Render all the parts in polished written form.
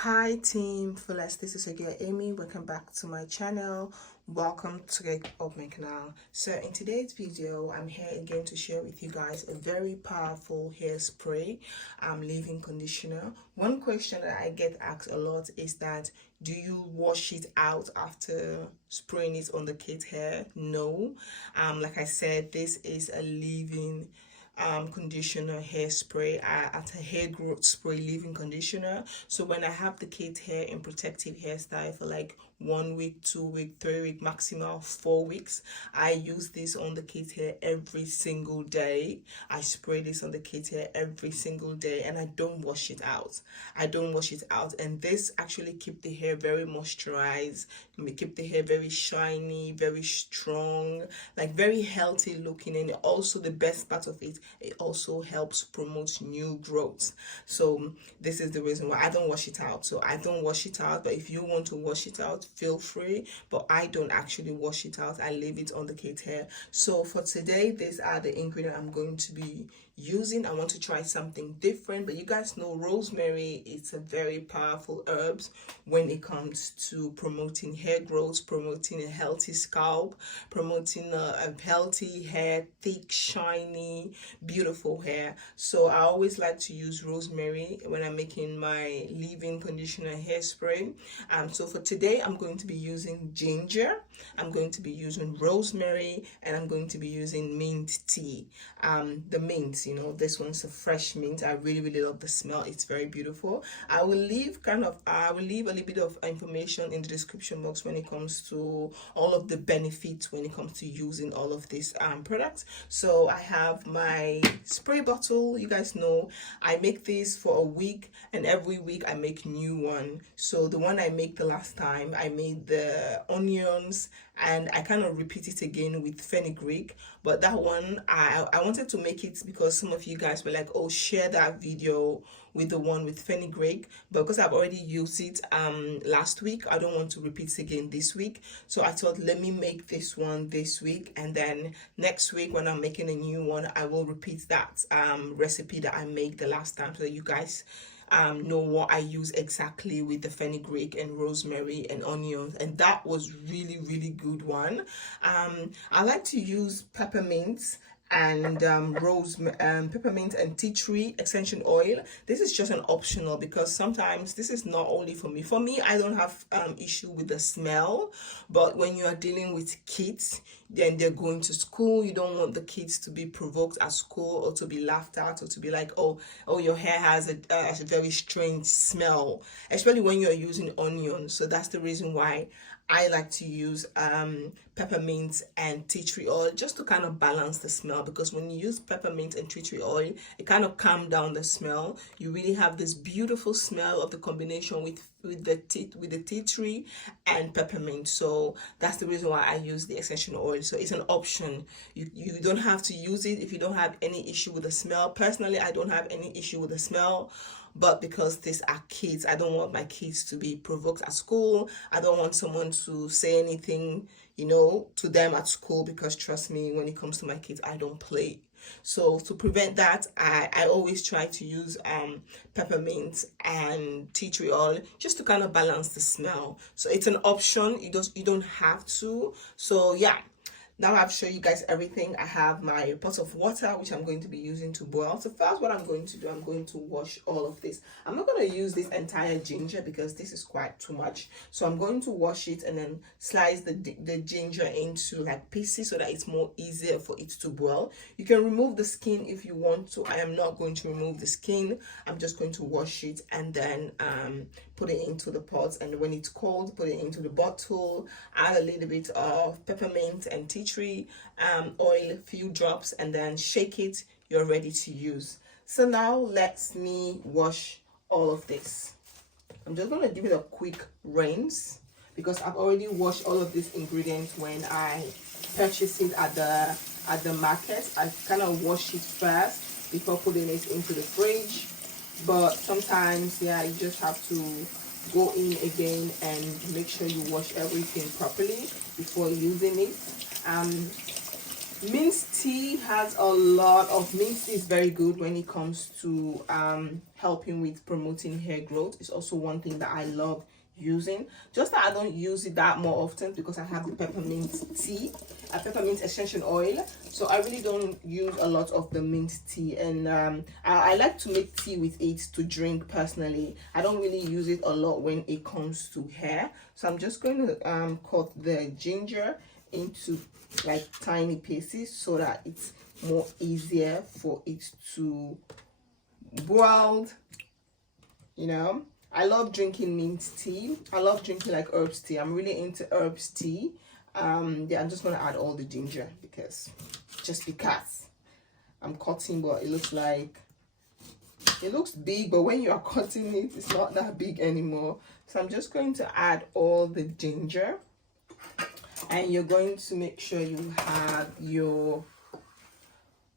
Hi team Fullest, this is your girl Amy. Welcome back to my channel. Welcome to my canal. So in today's video, I'm here again to share with you guys a very powerful hairspray leave-in conditioner. One question that I get asked a lot is that, do you wash it out after spraying it on the kid's hair? No. Like I said, this is a leave-in conditioner hairspray at a hair growth spray leave-in conditioner. So when I have the kids hair in protective hairstyle for like 1 week, 2 week, 3 week, maximum 4 weeks, I use this on the kids hair every single day. I spray this on the kids hair every single day, and I don't wash it out. And this actually keep the hair very moisturized, keep the hair very shiny, very strong, like very healthy looking. And also the best part of it, it also helps promote new growth. So this is the reason why I don't wash it out. So I don't wash it out, but if you want to wash it out, feel free. But I don't actually wash it out. I leave it on the kid's hair. So for today, these are the ingredients I'm going to be using. I want to try something different, but you guys know rosemary is a very powerful herb when it comes to promoting hair growth, promoting a healthy scalp, promoting a healthy hair, thick, shiny, beautiful hair. So I always like to use rosemary when I'm making my leave-in conditioner hairspray. So for today, I'm going to be using ginger, I'm going to be using rosemary, and I'm going to be using mint tea. The mint, this one's a fresh mint. I really love the smell. It's very beautiful. I will leave a little bit of information in the description box when it comes to all of the benefits when it comes to using all of these products. So I have my spray bottle. You guys know I make this for a week, and every week I make new one. So the one I make the last time, I made the onions, and I kind of repeat it again with fenugreek. But that one, I wanted to make it because some of you guys were like, oh, share that video with the one with fenugreek, but because I've already used it last week, I don't want to repeat it again this week. So I thought, let me make this one this week, and then next week when I'm making a new one, I will repeat that recipe that I made the last time, so that you guys know what I use exactly with the fenugreek and rosemary and onions. And that was really good one. I like to use peppermint and peppermint and tea tree extension oil. This is just an optional because sometimes this is not only for me. I don't have issue with the smell, but when you are dealing with kids, then they're going to school, you don't want the kids to be provoked at school or to be laughed at or to be like, oh, your hair has a very strange smell, especially when you're using onions. So that's the reason why I like to use peppermint and tea tree oil, just to kind of balance the smell, because when you use peppermint and tea tree oil, it kind of calms down the smell. You really have this beautiful smell of the combination with the tea tree and peppermint. So that's the reason why I use the essential oil. So it's an option. You don't have to use it if you don't have any issue with the smell. Personally, I don't have any issue with the smell, but because these are kids, I don't want my kids to be provoked at school. I don't want someone to say anything, to them at school, because trust me, when it comes to my kids, I don't play. So to prevent that, I always try to use peppermint and tea tree oil, just to kind of balance the smell. So it's an option. You don't have to. So yeah. Now I've shown you guys everything. I have my pot of water, which I'm going to be using to boil. So first, what I'm going to do, I'm going to wash all of this. I'm not going to use this entire ginger because this is quite too much. So I'm going to wash it and then slice the ginger into like pieces so that it's more easier for it to boil. You can remove the skin if you want to. I am not going to remove the skin. I'm just going to wash it and then put it into the pot. And when it's cold, put it into the bottle. Add a little bit of peppermint and tea tree oil, a few drops, and then shake it. You're ready to use. So now let me wash all of this. I'm just going to give it a quick rinse because I've already washed all of these ingredients when I purchased it at the market. I kind of wash it first before putting it into the fridge, but sometimes, yeah, you just have to go in again and make sure you wash everything properly before using it. Mint tea has a lot of mint tea is very good when it comes to helping with promoting hair growth. It's also one thing that I love using, just that I don't use it that more often because I have the peppermint tea, a peppermint essential oil, so I really don't use a lot of the mint tea. And I like to make tea with it to drink personally. I don't really use it a lot when it comes to hair, so I'm just going to cut the ginger into like tiny pieces so that it's more easier for it to boil. You know, I love drinking mint tea. I love drinking like herbs tea. I'm really into herbs tea. Yeah, I'm just gonna add all the ginger because I'm cutting, but it looks like it looks big, but when you are cutting it, it's not that big anymore. So I'm just going to add all the ginger, and you're going to make sure you have your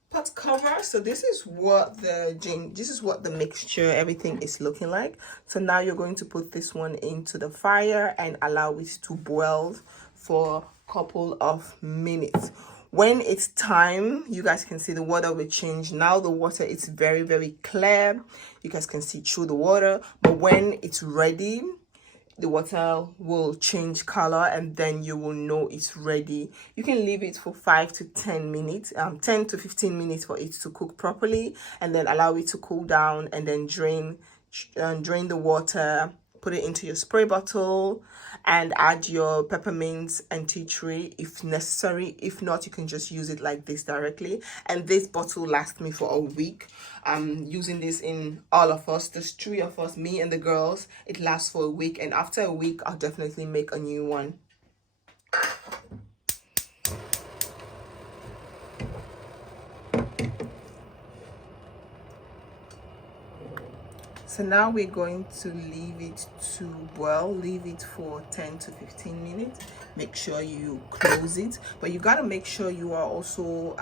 pot cover. So this is what the mixture, everything is looking like. So now you're going to put this one into the fire and allow it to boil for a couple of minutes. When it's time, you guys can see the water will change. Now the water is very, very clear. You guys can see through the water, but when it's ready, the water will change color, and then you will know it's ready. You can leave it for 5 to 10 minutes, 10 to 15 minutes for it to cook properly, and then allow it to cool down, and then drain the water, put it into your spray bottle, and add your peppermint and tea tree if necessary. If not, you can just use it like this directly. And this bottle lasts me for a week. I'm using this in all of us, there's 3 of us, me and the girls. It lasts for a week, and after a week I'll definitely make a new one. So now we're going to leave it to boil. Leave it for 10 to 15 minutes. Make sure you close it, but you got to make sure you are also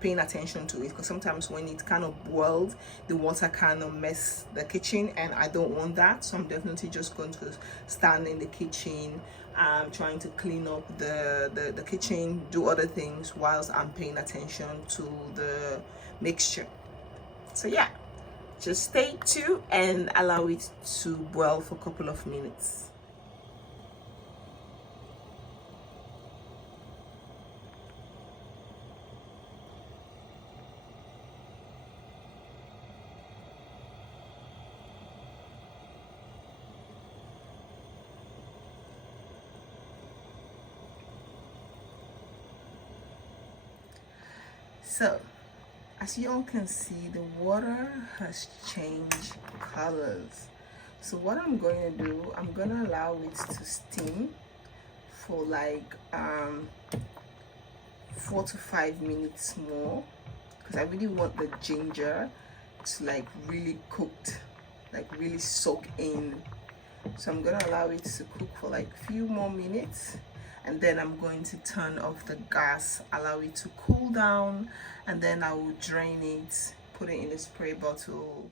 paying attention to it, because sometimes when it kind of boils, the water kind of mess the kitchen, and I don't want that. So I'm definitely just going to stand in the kitchen, trying to clean up the kitchen, do other things whilst I'm paying attention to the mixture. So yeah, just stay tuned and allow it to boil for a couple of minutes. So as you all can see, the water has changed colors. So what I'm going to do, I'm going to allow it to steam for like 4 to 5 minutes more, because I really want the ginger to like really cooked, like really soak in. So I'm going to allow it to cook for like a few more minutes, and then I'm going to turn off the gas, allow it to cool down, and then I will drain it, put it in a spray bottle.